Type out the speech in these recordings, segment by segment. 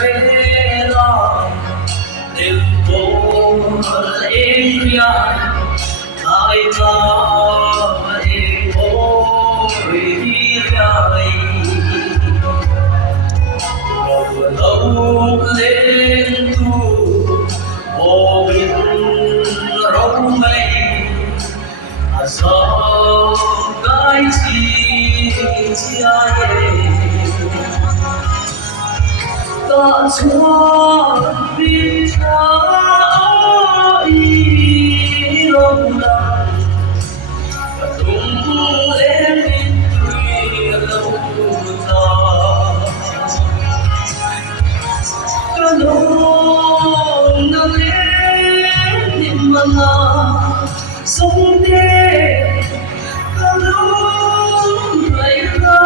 Vela del por ella ai ta e oi ai lâu lên tu ô bin rong mây gió cái chi ai ta chúa biết ai lòng lòng và tung lên tuy lâu ta cái lòng nó lên mà na sống đêm cái lòng lại ra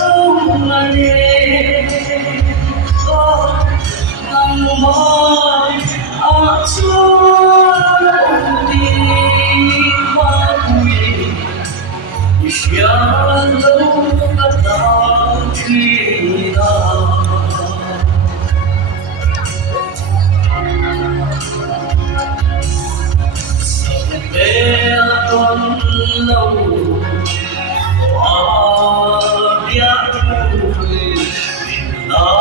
sống mà đêm nằm mơ ở chỗ đi qua quê xa lâu cả ta khi nào bé con lâu qua biết vui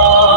lòng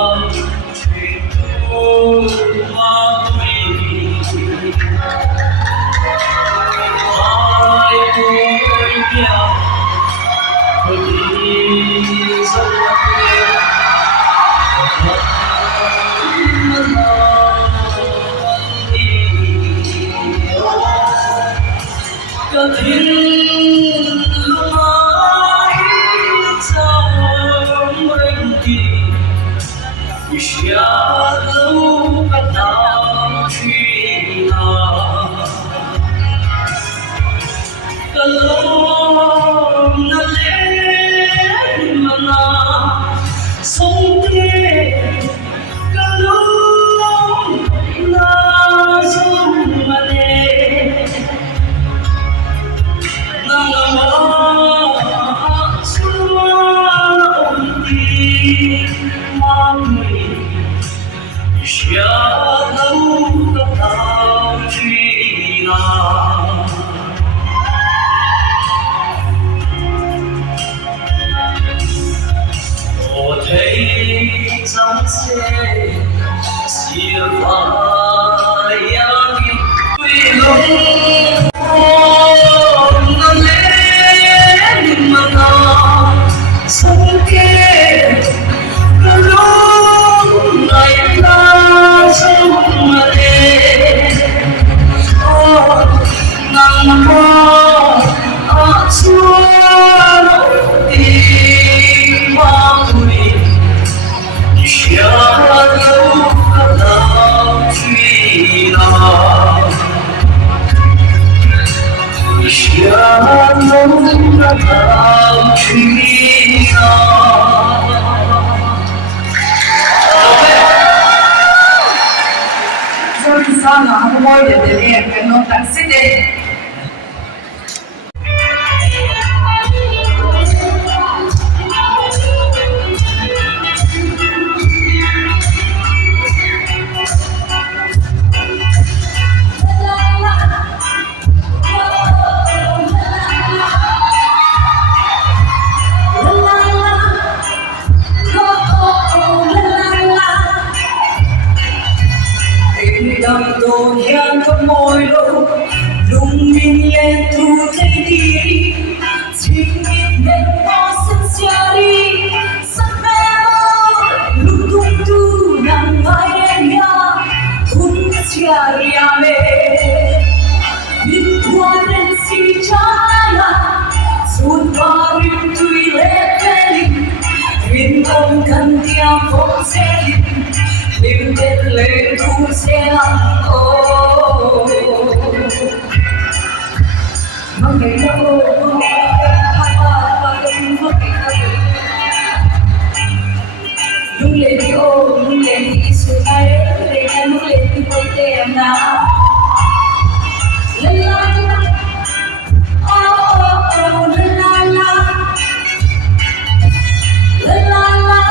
trong xe xìa vai anh quy lông nó lên mà nó sống kia nó lúc này ta sống mà đêm nắng mơ ở chúa đi qua quê xa lâu cả ta khi nào xa lâu cả ta khi nào Rồi sao nó không môi để em cái nó tặng xích đi. Lòng đồn hẹn khắp môi lâu lung mình lên thu thấy đi chính biết nên có sức xa đi sắc mê lúc tung tu nằm vai em ya cũng xa ya mê mình qua đến si chana xuân hoa rừng tùy lệ linh viên ông cần tiếng phong xe đêm tên lên thu xe lặng ô mong ngày đâu lung lên đi ô lung lên đi xuôi ai lên em lung lên đi quay em nào lên la ô ô lên la la lên la la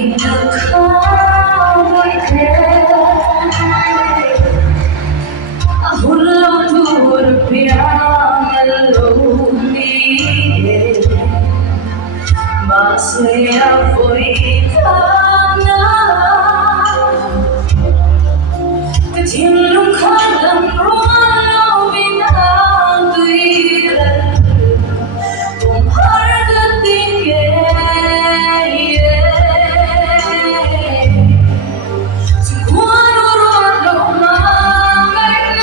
mình được khó với thế Hullo tur pianello mie Ma se a voi kana Cái thiên lúc khát đầm ruộng lâu vì nàng tuy lần Cùng har cái tình ghê Chỉ qua đôi ruộng đầu mang anh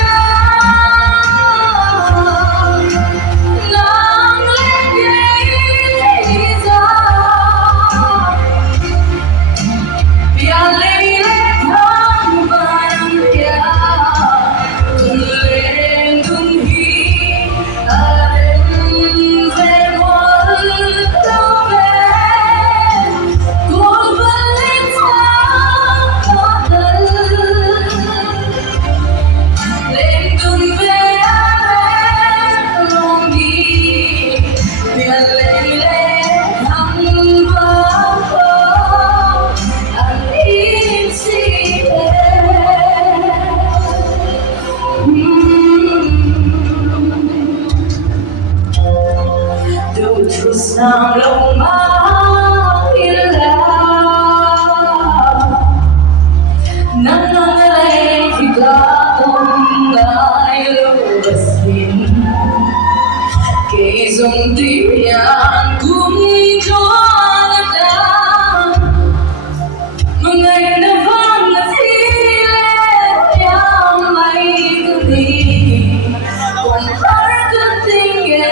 nàng lên ghế ra Bia lấy thang vàng kia Cùng lên cùng hi Anh về ngồi đâu về Cô vẫn lên thang có thân Lên cùng về em lòng đi Bia lấy thang vàng anh im si Đâu chút sang lòng máu ila Nang nangalay higatong ngayon basin Kay dòng tiyan cũng cho nagdang Mga inabang na silet yang may gabi Kung hargating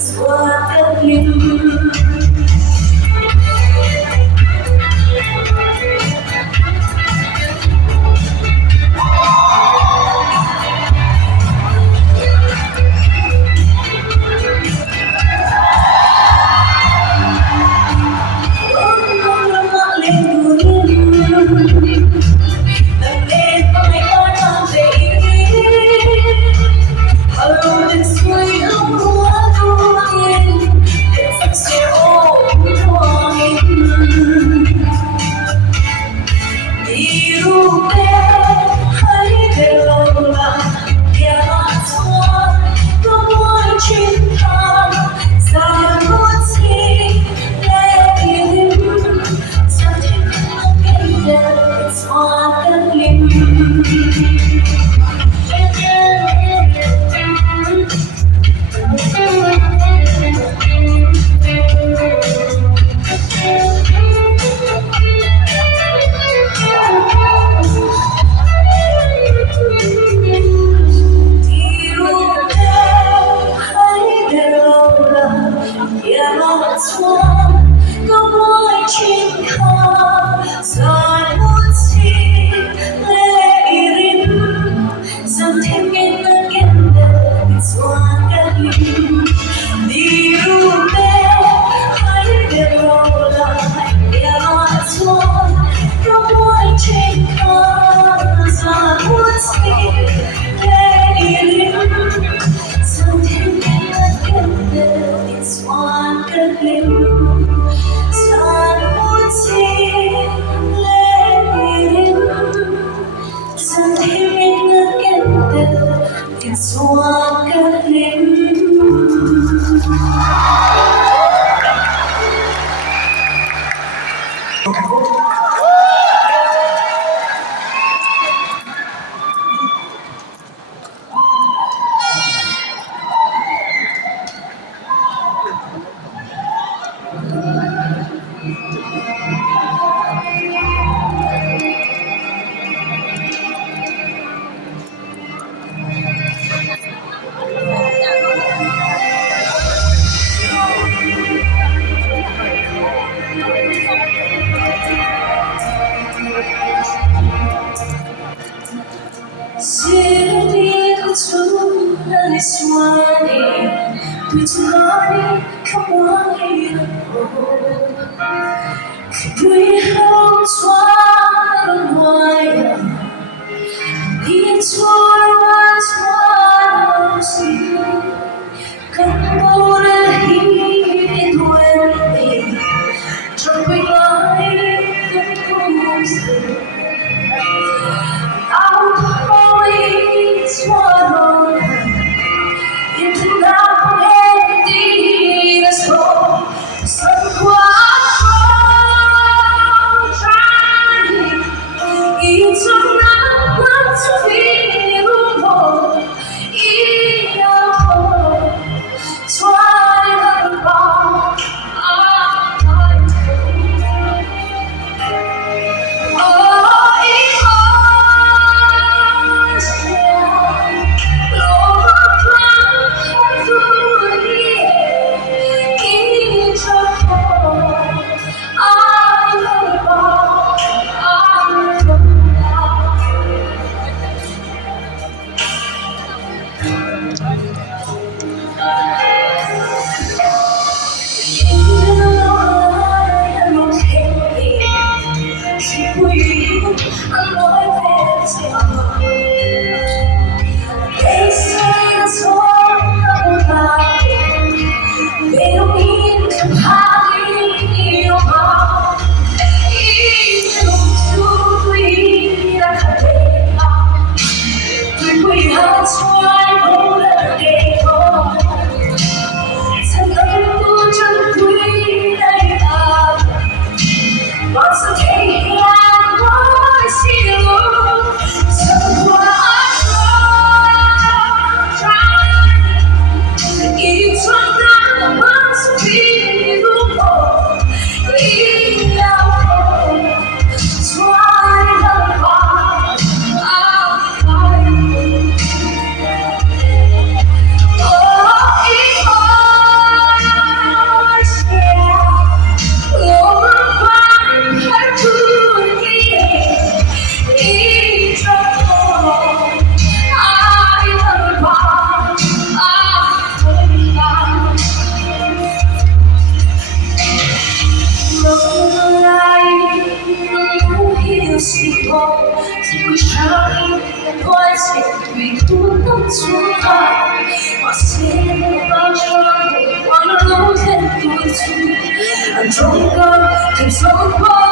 it's what I knew. It's one good 伤多情对不能阻挡，我心放手，忘了路很独处，中国很冲破。